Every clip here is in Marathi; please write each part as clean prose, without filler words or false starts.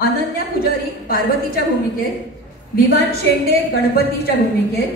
अनन्या पुजारी पार्वतीच्या भूमिकेत, विवान शेंडे गणपतीच्या भूमिकेत,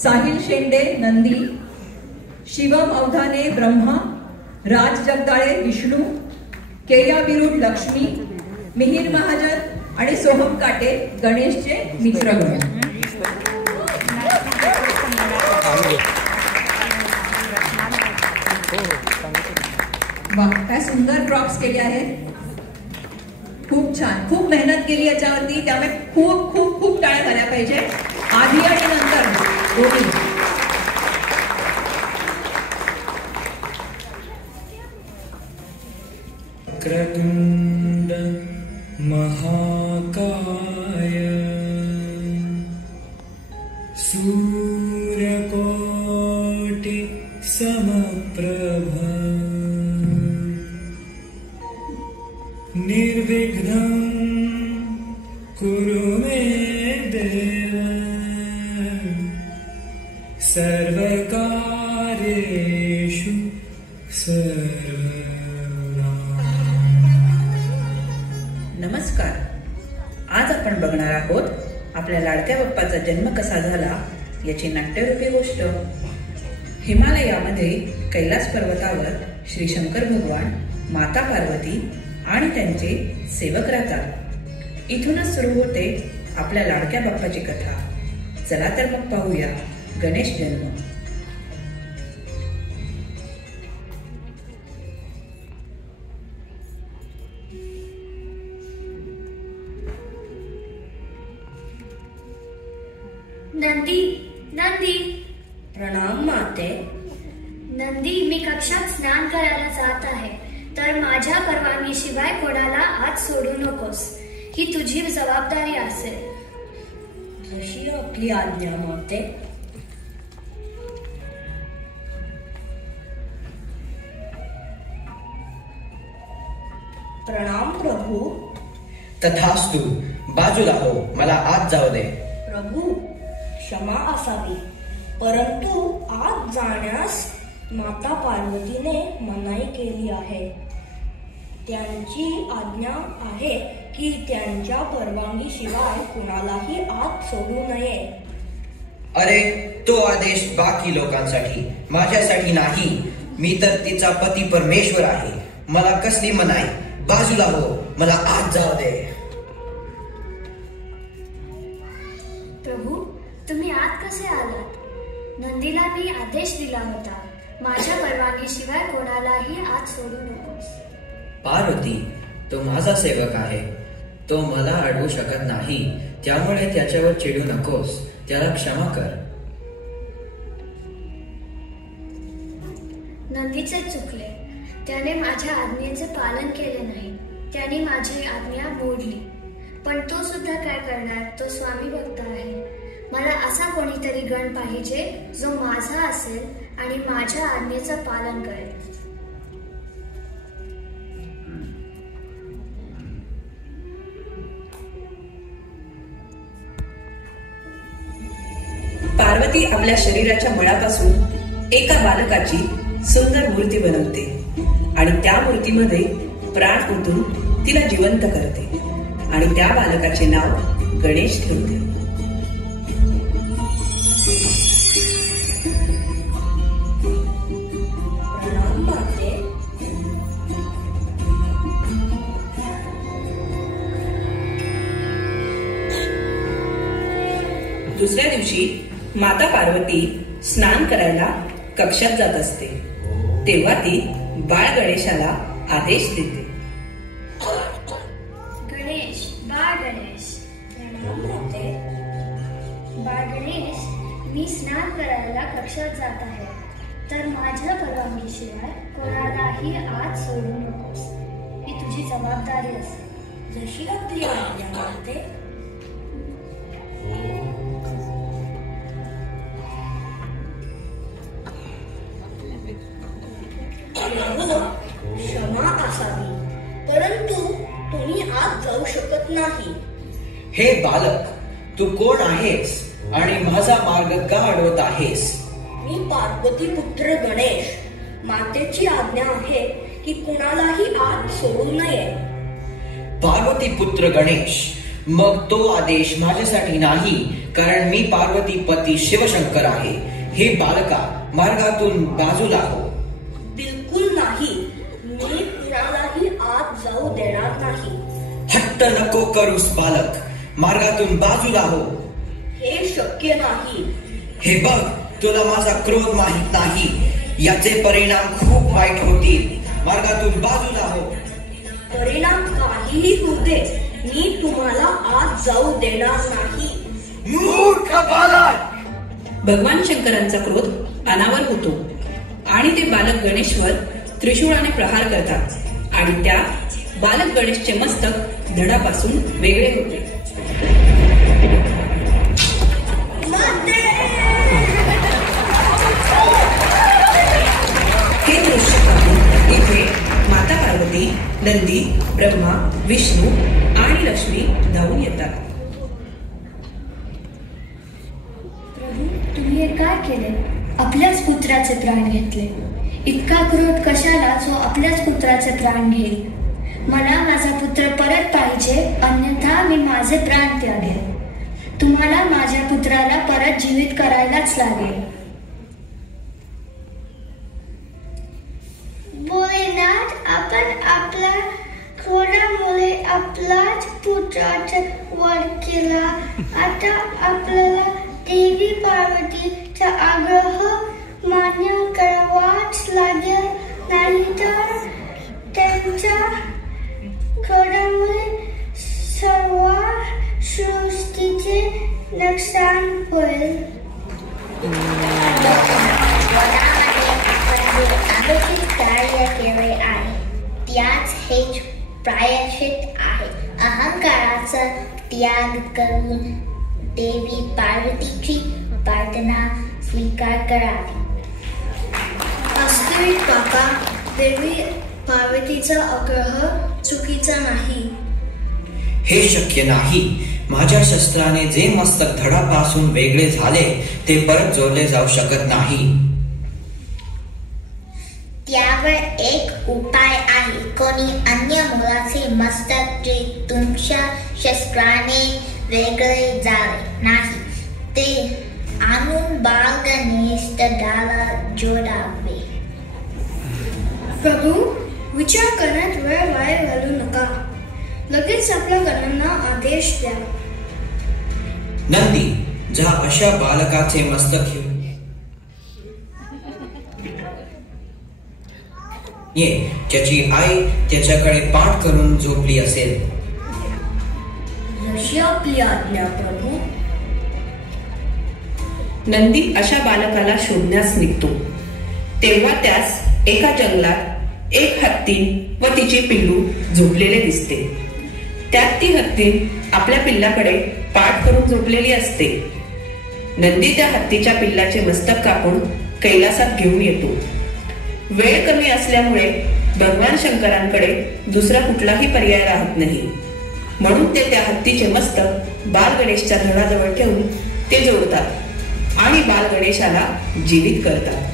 साहिल शेंडे नंदी, शिवम अवधाने ब्रह्मा, राज जगदाळे विष्णू, केया बिरुड लक्ष्मी, मिहिर महाजन आणि सोहम काटे गणेशचे मित्रगण. वाह, काय सुंदर प्रॉप्स केले आहेत. खूप छान, खूप मेहनत केली याच्यावरती, त्यामुळे खूप खूप खूप टाळ्या झाल्या पाहिजे आधी आणि नंतर दोन्ही. क्रतुंड महाकाय सूर्यकोटि समप्रभ निर्विघ्नं कुरु मे देव सर्वकार्येषु सर्वदा. नमस्कार. आज आपण बघणार आहोत आपल्या लाडक्या बाप्पाचा जन्म कसा झाला याची नाट्यरूपी गोष्ट. हिमालयामध्ये कैलास पर्वतावर श्री शंकर भगवान, माता पार्वती आणि त्यांचे सेवक राहतात. इथूनच सुरू होते आपल्या लाडक्या बाप्पाची कथा. चला तर मग पाहूया गणेश जन्म. नंदी, नंदी. प्रणाम माते. नंदी, मी कक्षात स्नान करायला जात आहे, तर माझ्या परवानगीशिवाय कोणाला आत सोडू नकोस. ही तुझी जबाबदारी असेल. जशी आपली आज्ञा माते. प्रणाम प्रभू. तथास्तु. बाजूला हो, मला आत जाऊ दे. प्रभू, क्षमा असावी, परंतु आत जाण्यास माता पार्वतीने मनाई केली आहे. त्यांची आज्ञा आहे की त्यांच्या परवानगीशिवाय कुणालाही आत सोडू नये. अरे, तो आदेश बाकी लोकांसाठी, माझ्यासाठी नाही. मी तर तिचा पती परमेश्वर आहे. मला कसली मनाई? बाजूला हो, मला आत जाऊ दे. प्रभू, तुम्ही आत कसे आलात? नंदीला मी आदेश दिला होता, माझ्या परवानगीशिवाय कोणालाही आत सोडू नकोस. पार्वती, तो माझा सेवक आहे. तो मला अडवू शकत नाही, त्यामुळे त्याच्यावर चिडू नकोस. त्याला क्षमा कर. नंदीचे चुकले. त्याने माझ्या आज्ञेचे पालन केले नाही. त्याने माझी आज्ञा मोडली. पण तो सुद्धा काय करणार? तो स्वामी भक्त आहे. मला असा कोणीतरी गण पाहिजे जो माझा असेल आणि माझ्या आज्ञेचं पालन करेल. पार्वती आपल्या शरीराच्या मळापासून एका बालकाची सुंदर मूर्ती बनवते आणि त्या मूर्तीमध्ये प्राण ओतून तिला जिवंत करते आणि त्या बालकाचे नाव गणेश ठेवते. प्रणाम माते. दुसऱ्या दिवशी माता पार्वती स्नान करायला कक्षात जात असते. तेव्हा ती बाळ गणेशाला आदेश देते. गणेश, बाळ गणेश. प्रणाम माते. बाळ गणेश, मी स्नान करायला कक्षात जात आहे, तर माझ्या परवानगीशिवाय कोणालाही आत सोडू नकोस. ही तुझी जबाबदारी असेल. जशी आपली आज्ञा माते. प्रभू, क्षमा असावी, परंतु तुम्ही आत जाऊ शकत नाही. हे बालक, तू कोण आहेस आणि माझा मार्ग का अडवत आहेस? मी पार्वती पुत्र गणेश. मातेची आज्ञा आहे की कुणालाही आत सोडू नये. पार्वती पुत्र गणेश, मग तो आदेश माझ्यासाठी नाही, कारण मी पार्वती पती शिवशंकर आहे. हे बालका, मार्गातून बाजूला हो. बिलकुल नाही. मी कुणालाही आत जाऊ देणार नाही. हट्ट नको करूस बालक, मार्गातून बाजूला हो. हे शक्य नाही. हे बघ, तुला माझा क्रोध माहित नाही. याचे परिणाम खूप वाईट होतील. मार्गातून बाजूला हो. परिणाम काहीही होऊ दे, मी तुम्हाला आत जाऊ देणार नाही. मूर्ख बालक! भगवान शंकरांचा क्रोध अनावर होतो आणि ते बालक गणेशवर त्रिशूळाने प्रहार करतात आणि त्या बालक गणेशचे मस्तक धडापासून वेगळे होते. हे दृश्य पाहून इथे माता पार्वती, नंदी, ब्रह्मा, विष्णू आणि लक्ष्मी धावून येतात. प्रभू, तुम्ही हे काय केले? आपल्याच पुत्राचे प्राण घेतले. इतका क्रोध कशाला जो आपल्याच पुत्राचे प्राण घेईल? मला माझा पुत्र परत पाहिजे, अन्यथा मी माझे प्राण त्यागेन. तुम्हाला माझ्या पुत्राला परत जीवित करायलाच लागेल. भोलेनाथ, आपण आपल्या क्रोधामुळे आपलाच पुत्राचा वध केला. आता आपल्याला देवी पार्वतीचा आग्रह मान्य करावाच लागेल, नाहीतर त्यांच्या क्रोधामुळे सर्व सृष्टीचे नुकसान होईल. कार्य केले आहे त्याच हे प्रायश्चित आहे. अहंकाराचा त्याग करून देवी पार्वतीची प्रार्थना स्वीकार करावी. वास्तविक काका, देवी पार्वतीचा आग्रह चुकीचा नाही. हे शक्य नाही. माझ्या शस्त्राने जे मस्तक धडापासून वेगळे झाले ते परत जोडले जाऊ शकत नाही. त्यावर एक उपाय आहे. कोणी अन्य मुलाचे मस्तक जे तुमच्या शस्त्राने वेगळे झाले नाही ते आणून बाल गणेश दगडाला जोडावे. प्रभू, विचार करण्यात वेळ वाया घालू नका. लगेच आपल्या गणांना आदेश द्या. नंदी, जा अशा बालकाचे मस्तक घेऊन ये. त्याची आई त्याच्याकडे पाठ करून झोपली असेल. जशी आपली आज्ञा प्रभू. नंदी अशा बालकाला शोधण्यास निघतो. तेव्हा त्यास एका जंगलात एक हत्तीन व तिचे पिल्लू झोपलेले दिसते. त्यात ती हत्तीन आपल्या पिल्लाकडे पाठ करून झोपलेली असते. नंदी त्या हत्तीच्या पिल्लाचे मस्तक कापून कैलासात घेऊन येतो. वेळ कमी असल्यामुळे भगवान शंकरांकडे दुसरा कुठलाही पर्याय राहत नाही, म्हणून ते त्या हत्तीचे मस्तक बाल गणेशच्या धडाजवळ ठेवून ते जोडतात आणि बाल गणेशाला जीवित करतात.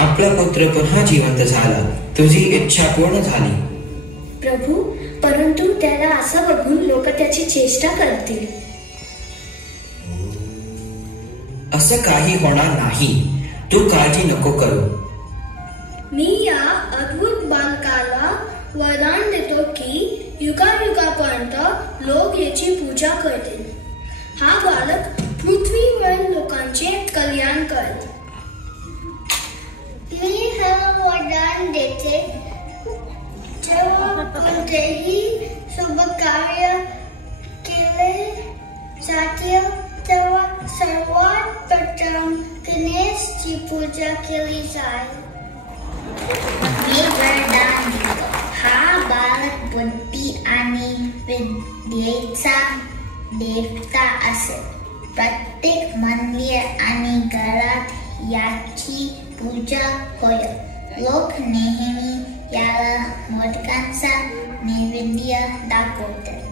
आपला पुत्र पुन्हा जिवंत झाला. तुझी इच्छा पूर्ण झाली. प्रभू, परंतु त्याला असं बघून लोक त्याची चेष्टा करतील. असं काही होणार नाही. तू काळजी नको करू. मी या अद्भुत बालकाला वरदान देतो की युगायुगापर्यंत लोक याची पूजा करतील. हा बालक पृथ्वीवर लोकांचे कल्याण करेल. मी हे वरदान देते, जेव्हा कोणतेही शुभ कार्य केले जाते तेव्हा सर्व पूजा केली जाईल. मी वरदान देतो. हा बालक बुद्धी आणि विद्येचा देवता असेल. प्रत्येक मंदिर आणि घरात याची पूजा होईल. लोक नेहमी याला मोदकांचा नैवेद्य दाखवतात.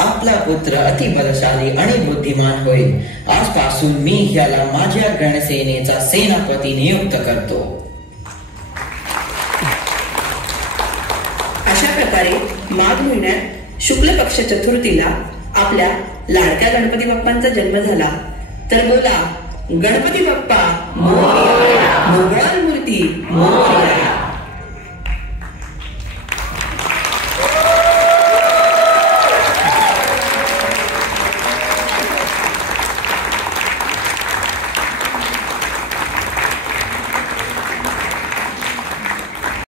आपला पुत्र अति बलशाली आणि बुद्धिमान होईल. आजपासून मी ह्याला माझ्या गणसेनेचा सेनापती नियुक्त करतो. अशा प्रकारे माघ महिन्यात शुक्ल पक्ष चतुर्थीला आपल्या लाडक्या गणपती बाप्पांचा जन्म झाला. तर बोला, गणपती बाप्पा मोरया, मंगळमूर्ती मोरया.